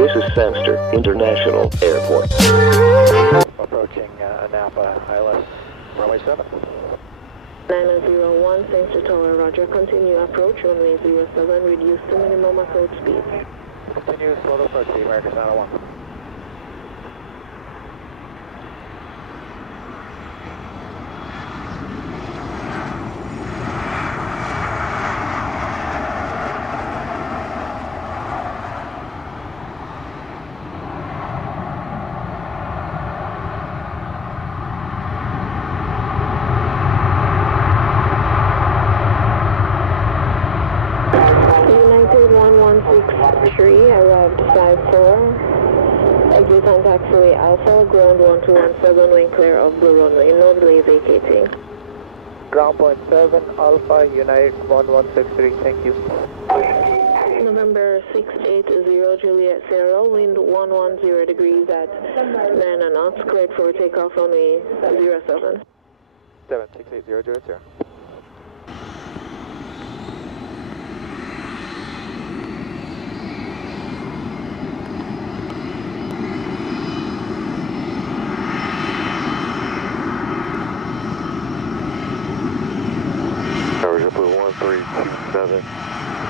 This is Sandster International Airport. Approaching Napa, ILS, runway 7. 901, Sandster Tower, roger. Continue approach, runway 07, reduce to minimum approach speed. Continue slow to approach, the American 901. Arrived 5-4. Exit on taxiway Alpha, ground 1217, wing clear of the runway. No delay vacating. Ground point 7, Alpha, United 1163, thank you. November 680, Juliet Sierra, wind 110 degrees at 9 knots, cleared for takeoff runway 07. 7680, Juliet Sierra. JetBlue 1327,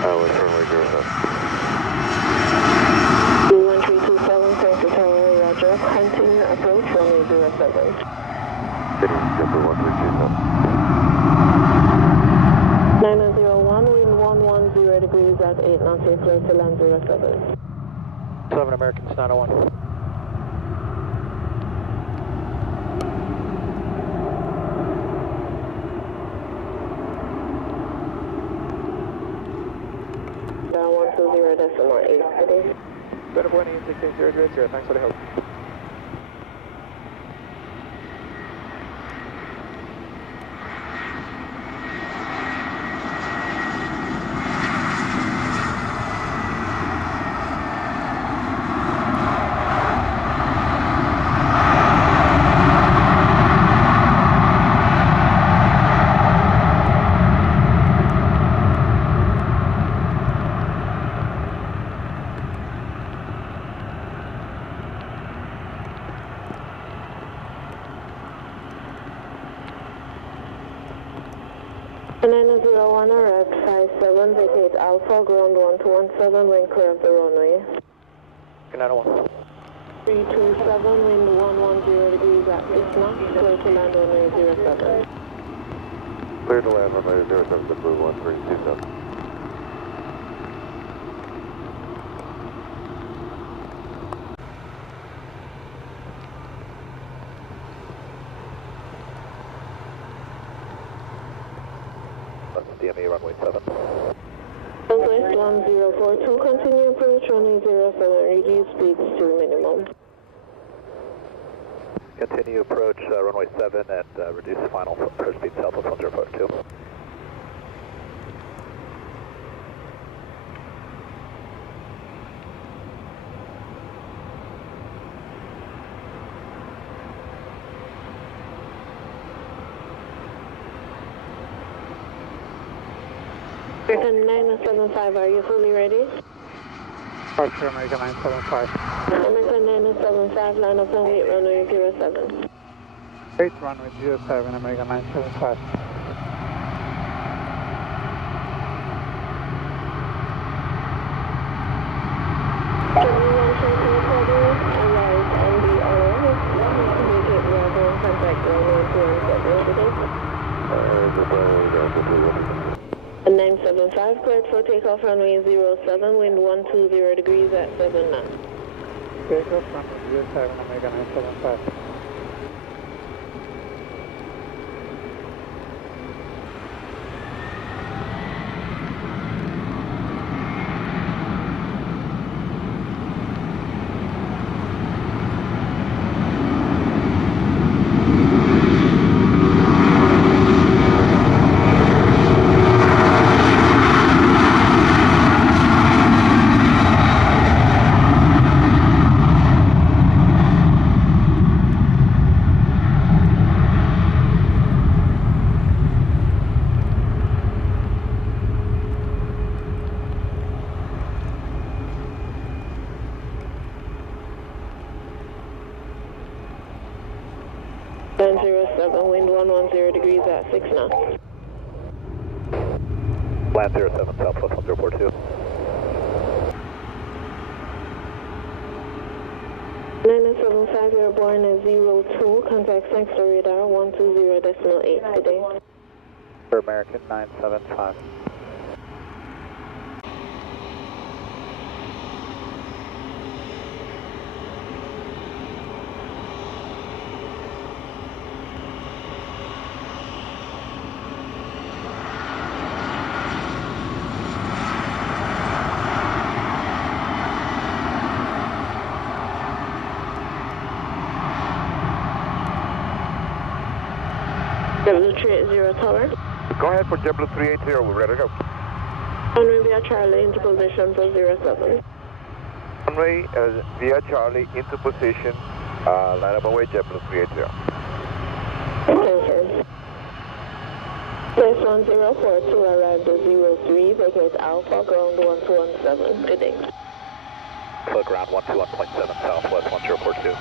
ILS runway 07. 1327, Sandster Tower, roger. Continue approach, runway 07. JetBlue 1327. 901, wind 110 degrees at 8 knots, clear to land 07. 7 Americans 901. Down 120.8 today. Better 18680, thanks for the help. Arrived 5-7, vacate Alpha, ground 1217, wing clear of the runway. 901. 327, wind 110 degrees at 6 knots, clear to land runway 07. Clear to land runway 07, JetBlue 1327. DME runway 7. Southwest 1042, continue approach runway 07, reduce speeds to minimum. Continue approach runway 7 and reduce final approach speed south of 1042. American 975, are you fully ready? Departure American 975. American 975, line up and wait, runway 07. 8 runway 07, American 975. Arrived on the RF, vacate Bravo, contact runway 217. 975, cleared for takeoff runway 07, wind 120 degrees at 7 knots. Takeoff runway 07, American 975. 907, wind 110 degrees at 6 knots. Land 07, Southwest 1042. 90750 airborne is 02, contact Sangster radar 120.8 today. For American 975. JetBlue 380 tower. Go ahead for JetBlue 380, we're ready to go. Runway via Charlie into position for 07. Runway via Charlie into position, line up away JetBlue 380. Confirmed. Place 1042 arrived at 03, vacate Alpha, ground 1217. Good day. Foot ground 121.7, Southwest 1042.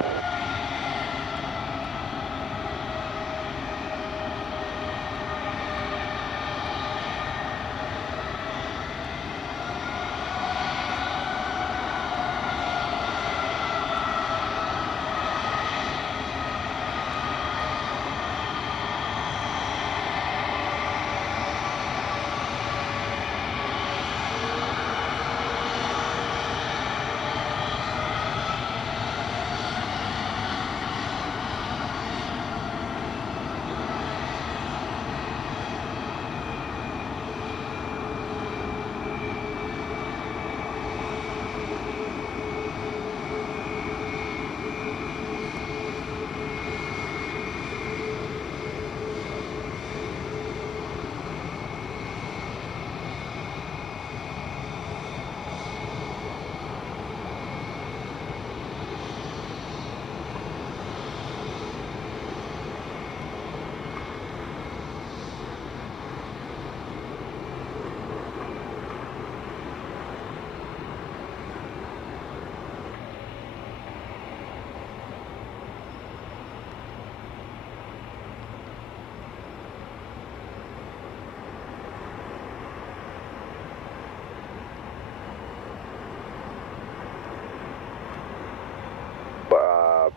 Uh,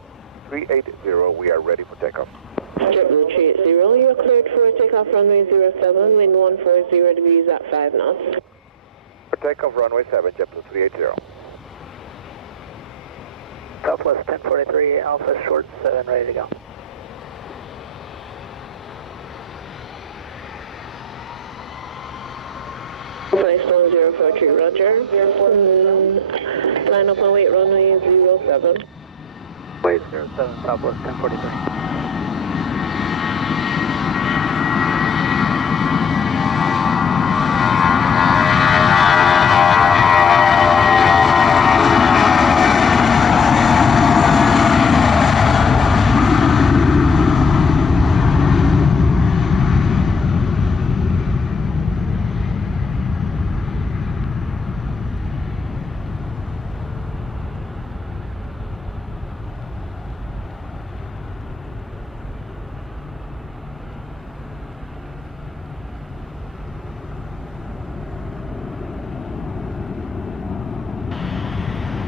380, we are ready for takeoff. JetBlue 380, you're cleared for takeoff runway 07, wind 140 degrees at 5 knots. For takeoff runway 7, JetBlue 380. Southwest 1043, Alpha short 7, ready to go. Place 1043, roger. Line up and wait, runway 07. Wait 07, Southwest 1043.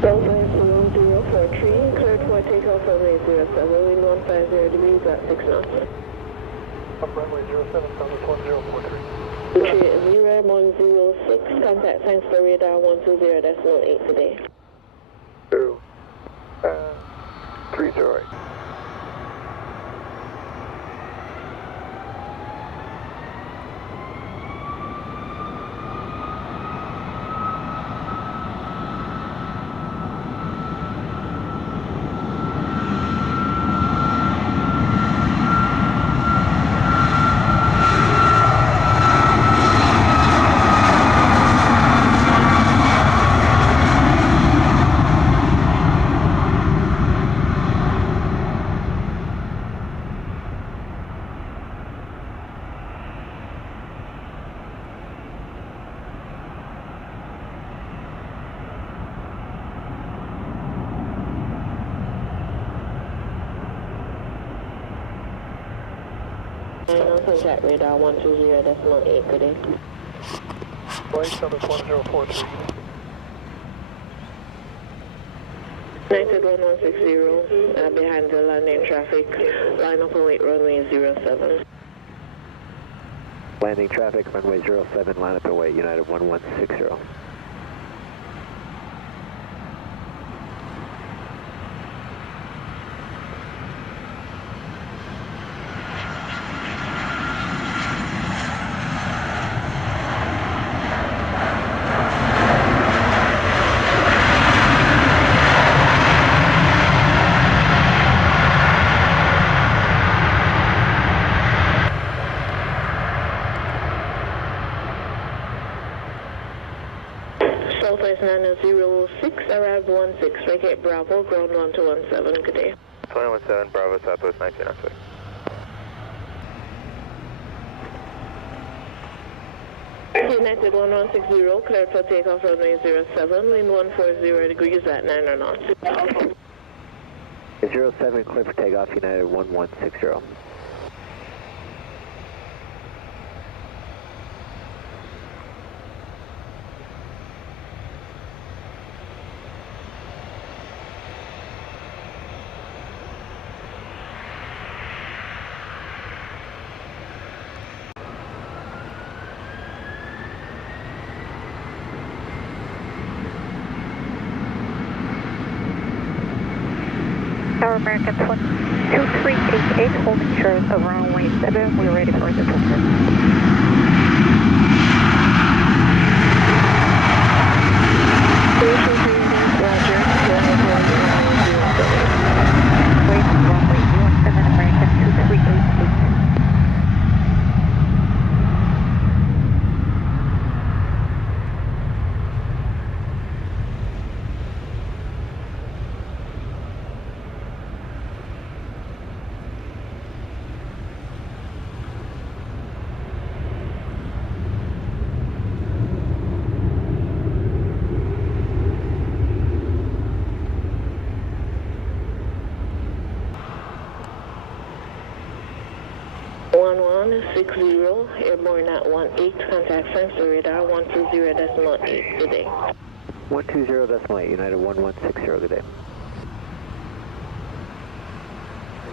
Runway 1043, cleared for takeoff runway 07, wind 150 degrees at 6 knots. Runway 07, Southwest 1043. 380-106, contact Sangster radar 120.8 today. 308. Final contact radar 120.8 today. Flight Sandals 1043. United 1160, behind the landing traffic, line up and wait runway 07. Landing traffic, runway 07, line up and wait, United 1160. Southwest 906, arrived 16, vacate Bravo, ground 1217, good day. 217 Bravo, Southwest 1906. United 1160, cleared for takeoff runway 07, wind 140 degrees at 9 knots. 07, clear for takeoff, United 1160. Tower American 2388, holding short of runway 7. We're ready for departure. Wait, runway 07 American 2388. Airborne at 18, contact sensor radar 120.8 today. 120.8, United 1160, good day.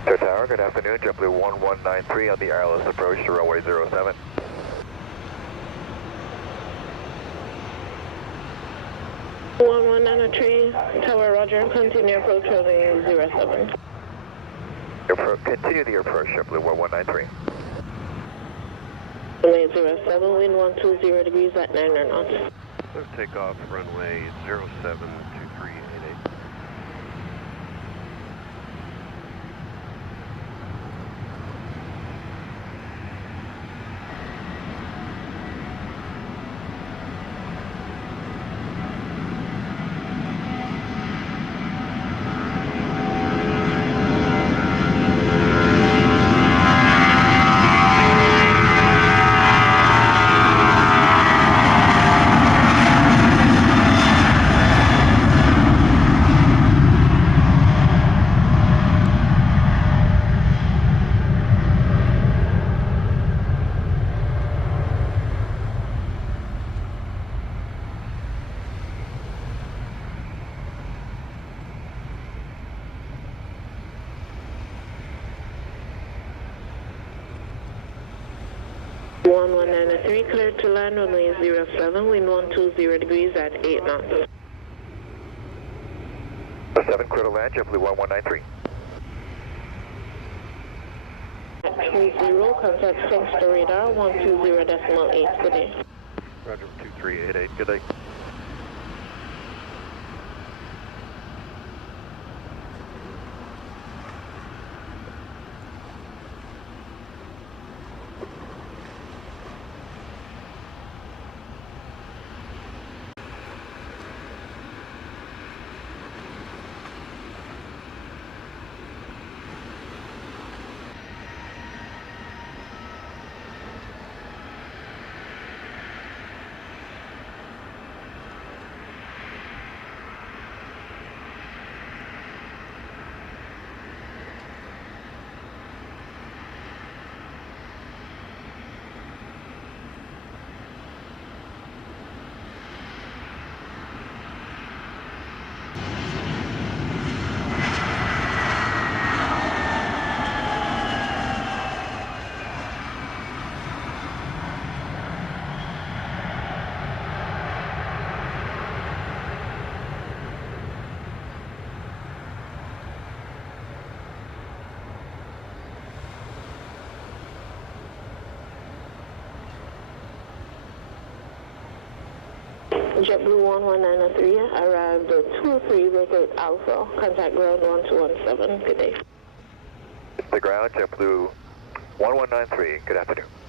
Sir Tower, good afternoon. JetBlue 1193 on the ILS approach to runway 07. One 193, Tower Roger, continue approach runway 07. Continue the approach, JetBlue 1193. Runway 07, wind 120 degrees at 9 knots. Clear takeoff, runway 072388. One 193, cleared to land runway 07, wind 120 degrees at 8 knots. 7, clear to land, JetBlue 1193. 30, contact sensor radar 120.8 today. Roger, 2388, good day. JetBlue 11903, arrived at 23 Breakout Alpha, contact ground 1217, good day. The ground, JetBlue 1193, good afternoon.